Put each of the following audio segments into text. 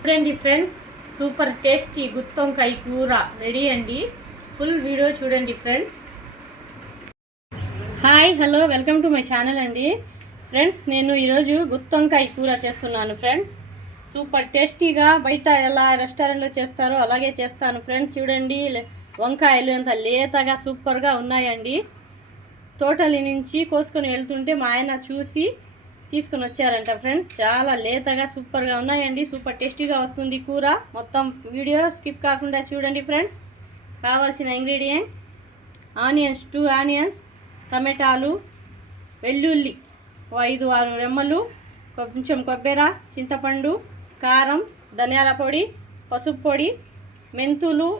చూడండి friends, super tasty గుత్తొంకాయ కూర ready అండి. ఫుల్ వీడియో చూడండి friends. Hi, hello, welcome to my channel అండి. ఫ్రెండ్స్, నేను ఈరోజు గుత్తొంకాయ కూర చేస్తున్నాను ఫ్రెండ్స్. సూపర్ టేస్టీగా బయట ఎలా రెస్టారెంట్లో చేస్తారో అలాగే చేస్తాను ఫ్రెండ్స్. చూడండి, వంకాయలు ఎంత లేతగా సూపర్గా ఉన్నాయండి. తోటలి నుంచి కోసుకొని వెళ్తుంటే మా ఆయన చూసి తీసుకొని వచ్చారంట ఫ్రెండ్స్. చాలా లేతగా సూపర్గా ఉన్నాయండి. సూపర్ టేస్టీగా వస్తుంది కూర. మొత్తం వీడియో స్కిప్ కాకుండా చూడండి ఫ్రెండ్స్. కావాల్సిన ఇంగ్రీడియంట్: ఆనియన్స్ 2 ఆనియన్స్, టమాటాలు, వెల్లుల్లి 5-6 రెమ్మలు, కొంచెం కొబ్బరి, చింతపండు, కారం, ధనియాల పొడి, పసుపు పొడి, మెంతులు,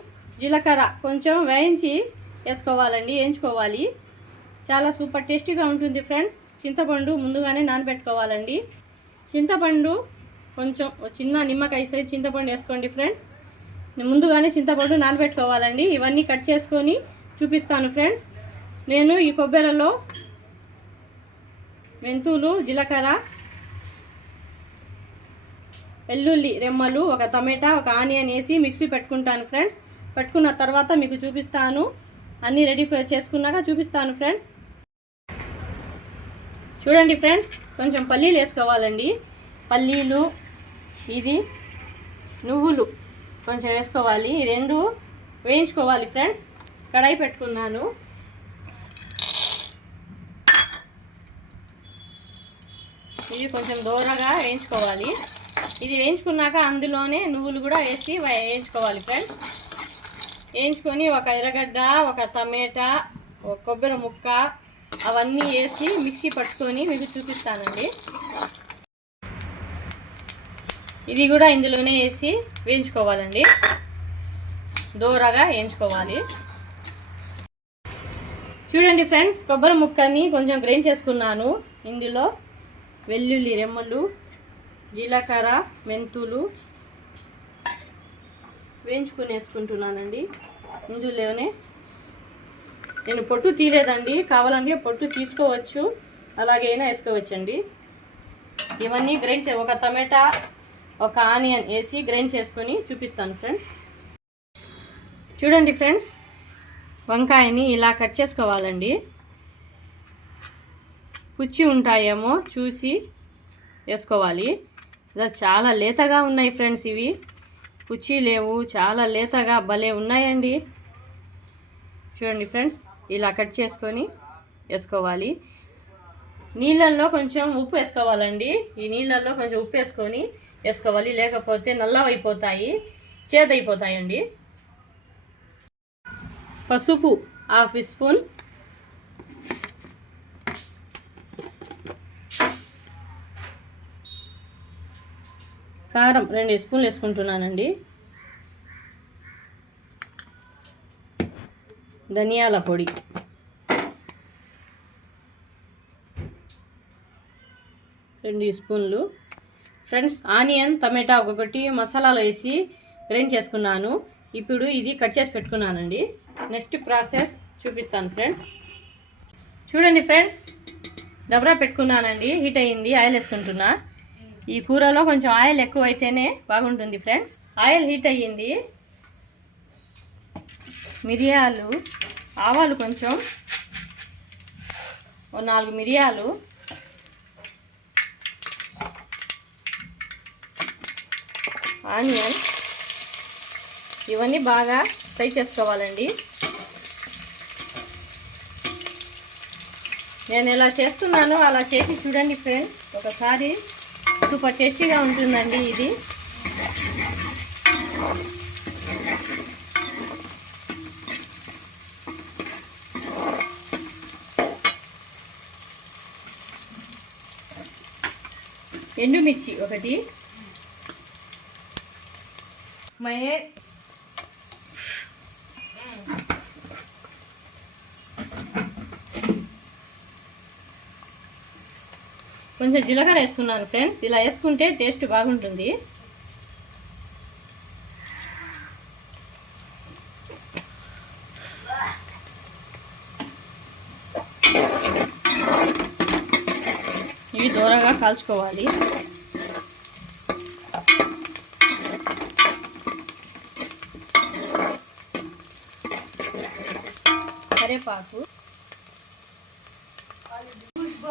జీలకర్ర కొంచెం వేయించుకోవాలి. చాలా సూపర్ టేస్టీగా ఉంటుంది ఫ్రెండ్స్. చింతపండు ముందుగానే నానబెట్టుకోవాలండి. చింతపండు కొంచెం చిన్న నిమ్మకాయ సైజు చింతపండు వేసుకోండి ఫ్రెండ్స్. ముందుగానే చింతపండు నానబెట్టుకోవాలండి. ఇవన్నీ కట్ చేసుకొని చూపిస్తాను ఫ్రెండ్స్. నేను ఈ కొబ్బరిలో మెంతులు, జీలకర్ర, వెల్లుల్లి రెమ్మలు, ఒక టమాటా, ఒక ఆనియన్ వేసి మిక్సీ పెట్టుకుంటాను ఫ్రెండ్స్. పెట్టుకున్న తర్వాత మీకు చూపిస్తాను. అన్నీ రెడీ చేసుకున్నాక చూపిస్తాను ఫ్రెండ్స్. చూడండి ఫ్రెండ్స్, కొంచెం పల్లీలు వేసుకోవాలండి. పల్లీలు, ఇది నువ్వులు కొంచెం వేసుకోవాలి. ఈ రెండు వేయించుకోవాలి ఫ్రెండ్స్. కడాయి పెట్టుకున్నాను. ఇది కొంచెం దూరగా వేయించుకోవాలి. ఇది వేయించుకున్నాక అందులోనే నువ్వులు కూడా వేసి వేయించుకోవాలి ఫ్రెండ్స్. వేయించుకొని ఒక ఎర్రగడ్డ, ఒక టమాటా, ఒక కొబ్బరి ముక్క అవన్నీ వేసి మిక్సీ పట్టుకొని మీకు చూపిస్తానండి. ఇది కూడా ఇందులోనే వేసి వేయించుకోవాలండి. దూరగా వేయించుకోవాలి. చూడండి ఫ్రెండ్స్, కొబ్బరి ముక్కని కొంచెం గ్రైండ్ చేసుకున్నాను. ఇందులో వెల్లుల్లి రెమ్మలు, జీలకర్ర, మెంతులు వేసుకుంటున్నానండి. ఇందులోనే నేను పొట్టు తీయలేదండి. కావాలంటే పొట్టు తీసుకోవచ్చు, అలాగైనా వేసుకోవచ్చండి. ఇవన్నీ ఒక టమాటా, ఒక ఆనియన్ వేసి గ్రైండ్ చేసుకొని చూపిస్తాను ఫ్రెండ్స్. చూడండి ఫ్రెండ్స్, వంకాయని ఇలా కట్ చేసుకోవాలండి. పుచ్చి ఉంటాయేమో చూసి వేసుకోవాలి. చాలా లేతగా ఉన్నాయి ఫ్రెండ్స్. ఇవి పుచ్చి లేవు, చాలా లేతగా భలే ఉన్నాయండి. చూడండి ఫ్రెండ్స్, ఇలా కట్ చేసుకొని వేసుకోవాలి. నీళ్ళల్లో కొంచెం ఉప్పు వేసుకోవాలండి. ఈ నీళ్ళల్లో కొంచెం ఉప్పు వేసుకోవాలి, లేకపోతే నల్లవైపోతాయి, చేదైపోతాయండి. పసుపు 1/2 స్పూన్, కారం 2 స్పూన్లు వేసుకుంటున్నానండి. ధనియాల పొడి, రెండు స్పూన్లు ఫ్రెండ్స్. ఆనియన్, టమాటా ఒక్కొక్కటి మసాలాలో వేసి గ్రైండ్ చేసుకున్నాను. ఇప్పుడు ఇది కట్ చేసి పెట్టుకున్నానండి. నెక్స్ట్ ప్రాసెస్ చూపిస్తాను ఫ్రెండ్స్. చూడండి ఫ్రెండ్స్, దబరా పెట్టుకున్నానండి. హీట్ అయ్యింది. ఆయిల్ వేసుకుంటున్నా. ఈ కూరలో కొంచెం ఆయిల్ ఎక్కువ అయితేనే బాగుంటుంది ఫ్రెండ్స్. ఆయిల్ హీట్ అయ్యింది. మిరియాలు, ఆవాలు కొంచెం 4 మిరియాలు, ఆనియన్, ఇవన్నీ బాగా ఫ్రై చేసుకోవాలండి. నేను ఎలా చేస్తున్నానో అలా చేసి చూడండి ఫ్రెండ్స్. ఒకసారి సూపర్ టేస్టీగా ఉంటుందండి ఇది. ఎండుమిర్చి ఒకటి, కొంచెం జీలకర్ర వేసుకున్నాను ఫ్రెండ్స్. ఇలా వేసుకుంటే టేస్ట్ బాగుంటుంది. ఇవి దూరగా కాల్చుకోవాలి. కరివేపాకు,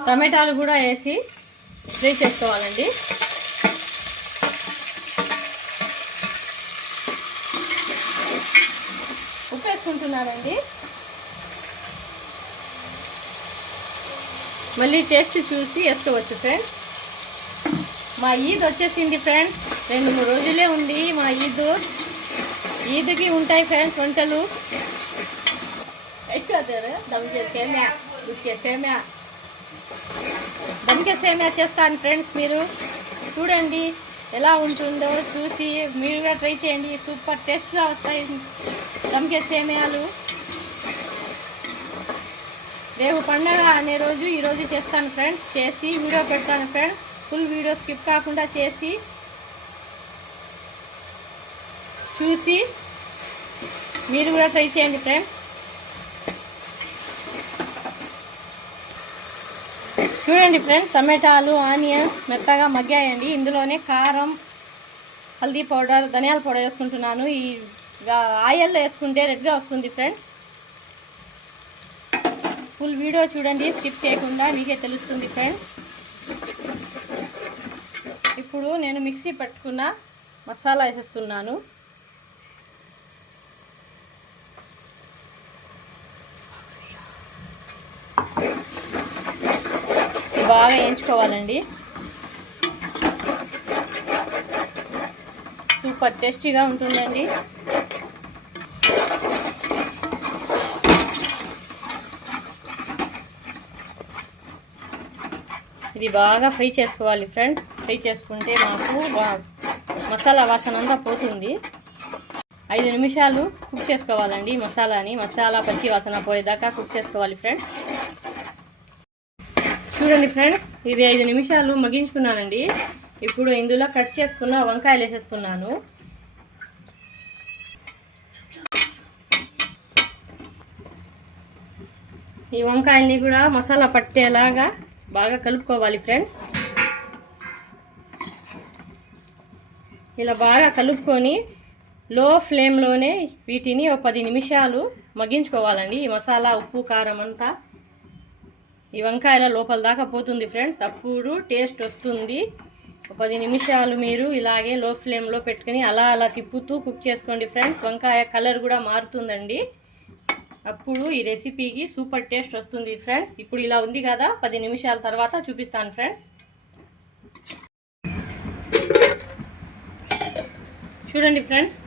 టమాటాలు కూడా వేసి ఫ్రై చేసుకోవాలండి. ఉప్పు వేసుకుంటున్నానండి. మళ్ళీ టేస్ట్ చూసి వేసుకోవచ్చు ఫ్రెండ్స్. మా ఈద్ వచ్చేసింది ఫ్రెండ్స్, 2-3 రోజులే ఉంది మా ఈద్కి ఉంటాయి ఫ్రెండ్స్ వంటలు. దమ్కే సేమియా చేస్తాను ఫ్రెండ్స్. మీరు చూడండి ఎలా ఉంటుందో, చూసి మీరు కూడా ట్రై చేయండి. సూపర్ టేస్ట్గా వస్తాయి దమ్కే సేమియాలు. రేపు పండగ అనే రోజు ఈరోజు చేస్తాను ఫ్రెండ్స్. చేసి వీడియో పెడతాను ఫ్రెండ్స్. ఫుల్ వీడియో స్కిప్ కాకుండా చేసి చూసి మీరు కూడా ట్రై చేయండి ఫ్రెండ్స్. చూడండి ఫ్రెండ్స్, టమాటాలు ఆనియన్స్ మెత్తగా మగ్గాయండి. ఇందులోనే కారం, హల్దీ పౌడర్, ధనియాల పౌడర్ వేసుకుంటున్నాను. ఈ ఆయిల్లో వేసుకుంటే రెడ్గా వస్తుంది ఫ్రెండ్స్. ఫుల్ వీడియో చూడండి, స్కిప్ చేయకుండా, మీకే తెలుస్తుంది ఫ్రెండ్స్. ఇప్పుడు నేను మిక్సీ పట్టుకున్న మసాలా వేసేస్తున్నాను. బాగా వేయించుకోవాలండి. సూపర్ టేస్టీగా ఉంటుందండి. ఇది బాగా ఫ్రై చేసుకోవాలి ఫ్రెండ్స్. ఫ్రై చేసుకుంటే మాకు మసాలా వాసన అంతా పోతుంది. 5 నిమిషాలు కుక్ చేసుకోవాలండి మసాలాని. మసాలా పచ్చి వాసన పోయేదాకా కుక్ చేసుకోవాలి ఫ్రెండ్స్. చూడండి ఫ్రెండ్స్, ఇది 5 నిమిషాలు మగ్గించుకున్నానండి. ఇప్పుడు ఇందులో కట్ చేసుకున్న వంకాయలు వేసేస్తున్నాను. ఈ వంకాయల్ని కూడా మసాలా పట్టేలాగా బాగా కలుపుకోవాలి ఫ్రెండ్స్. ఇలా బాగా కలుపుకొని లో ఫ్లేమ్లోనే వీటిని ఒక 10 నిమిషాలు మగ్గించుకోవాలండి. ఈ మసాలా, ఉప్పు, కారం అంతా ఈ వంకాయల లోపల దాకా పోతుంది ఫ్రెండ్స్. అప్పుడు టేస్ట్ వస్తుంది. ఒక 10 నిమిషాలు మీరు ఇలాగే లో ఫ్లేమ్లో పెట్టుకొని అలా తిప్పుతూ కుక్ చేసుకోండి ఫ్రెండ్స్. వంకాయ కలర్ కూడా మారుతుందండి. అప్పుడు ఈ రెసిపీకి సూపర్ టేస్ట్ వస్తుంది ఫ్రెండ్స్. ఇప్పుడు ఇలా ఉంది కదా, 10 నిమిషాల తర్వాత చూపిస్తాను ఫ్రెండ్స్. చూడండి ఫ్రెండ్స్,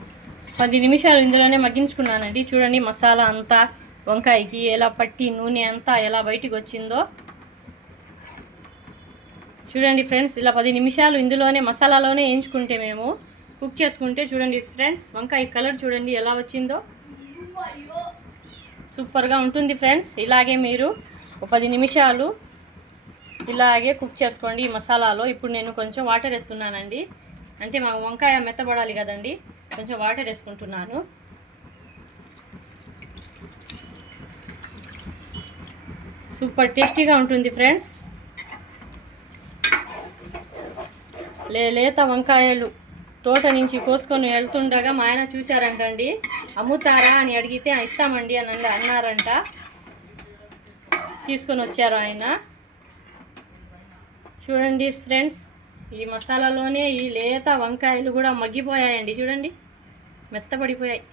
10 నిమిషాలు ఇందులోనే మగ్గించుకున్నానండి. చూడండి మసాలా అంతా వంకాయకి ఎలా పట్టి నూనె అంతా ఎలా బయటికి వచ్చిందో చూడండి ఫ్రెండ్స్. ఇలా 10 నిమిషాలు ఇందులోనే మసాలాలోనే వేయించుకుంటే మేము కుక్ చేసుకుంటే చూడండి ఫ్రెండ్స్, వంకాయ కలర్ చూడండి ఎలా వచ్చిందో. సూపర్గా ఉంటుంది ఫ్రెండ్స్. ఇలాగే మీరు ఒక 10 నిమిషాలు ఇలాగే కుక్ చేసుకోండి ఈ మసాలాలో. ఇప్పుడు నేను కొంచెం వాటర్ వేస్తున్నానండి. అంటే మా వంకాయ మెత్తబడాలి కదండి, కొంచెం వాటర్ వేసుకుంటున్నాను. సూపర్ టేస్టీగా ఉంటుంది ఫ్రెండ్స్. లేత వంకాయలు తోట నుంచి కోసుకొని వెళ్తుండగా మా ఆయన చూశారంటండి. అమ్ముతారా అని అడిగితే ఇస్తామండి అని అన్నారంట. తీసుకొని వచ్చారు ఆయన. చూడండి ఫ్రెండ్స్, ఈ మసాలాలోనే ఈ లేత వంకాయలు కూడా మగ్గిపోయాయండి. చూడండి మెత్తపడిపోయాయి.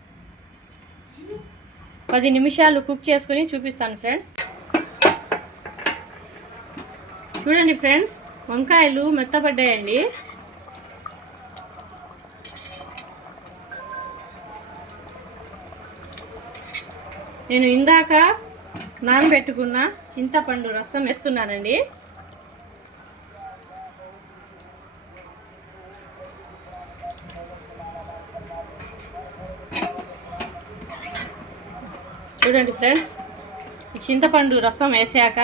10 నిమిషాలు కుక్ చేసుకొని చూపిస్తాను ఫ్రెండ్స్. చూడండి ఫ్రెండ్స్, వంకాయలు మెత్తపడ్డాయండి. నేను ఇందాక నానబెట్టుకున్న చింతపండు రసం వేస్తున్నానండి. చూడండి ఫ్రెండ్స్, ఈ చింతపండు రసం వేసాక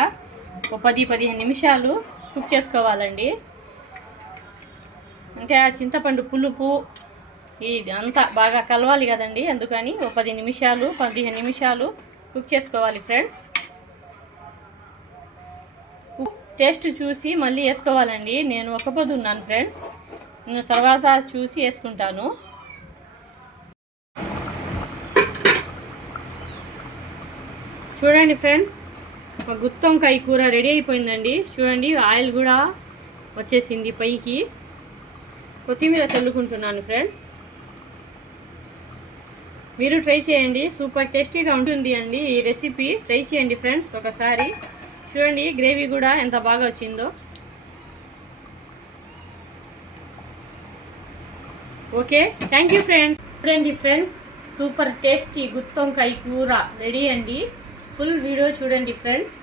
ఒక 10-15 నిమిషాలు కుక్ చేసుకోవాలండి. అంటే ఆ చింతపండు పులుపు ఇది అంతా బాగా కలవాలి కదండి, అందుకని ఒక 10-15 నిమిషాలు కుక్ చేసుకోవాలి ఫ్రెండ్స్. టేస్ట్ చూసి మళ్ళీ వేసుకోవాలండి. నేను ఒక పొద్దు ఉన్నాను ఫ్రెండ్స్, నేను తర్వాత చూసి వేసుకుంటాను. చూడండి ఫ్రెండ్స్, మా గుత్తొంకాయ కూర రెడీ అయిపోయిందండి. చూడండి, ఆయిల్ కూడా వచ్చేసింది పైకి. కొత్తిమీర చల్లుకుంటున్నాను ఫ్రెండ్స్. మీరు ట్రై చేయండి, సూపర్ టేస్టీగా ఉంటుంది అండి ఈ రెసిపీ. ట్రై చేయండి ఫ్రెండ్స్ ఒకసారి. చూడండి గ్రేవీ కూడా ఎంత బాగా వచ్చిందో. Okay, thank you friends. చూడండి ఫ్రెండ్స్, సూపర్ టేస్టీ గుత్తొంకాయ కూర రెడీ అండి. ఫుల్ వీడియో చూడండి ఫ్రెండ్స్.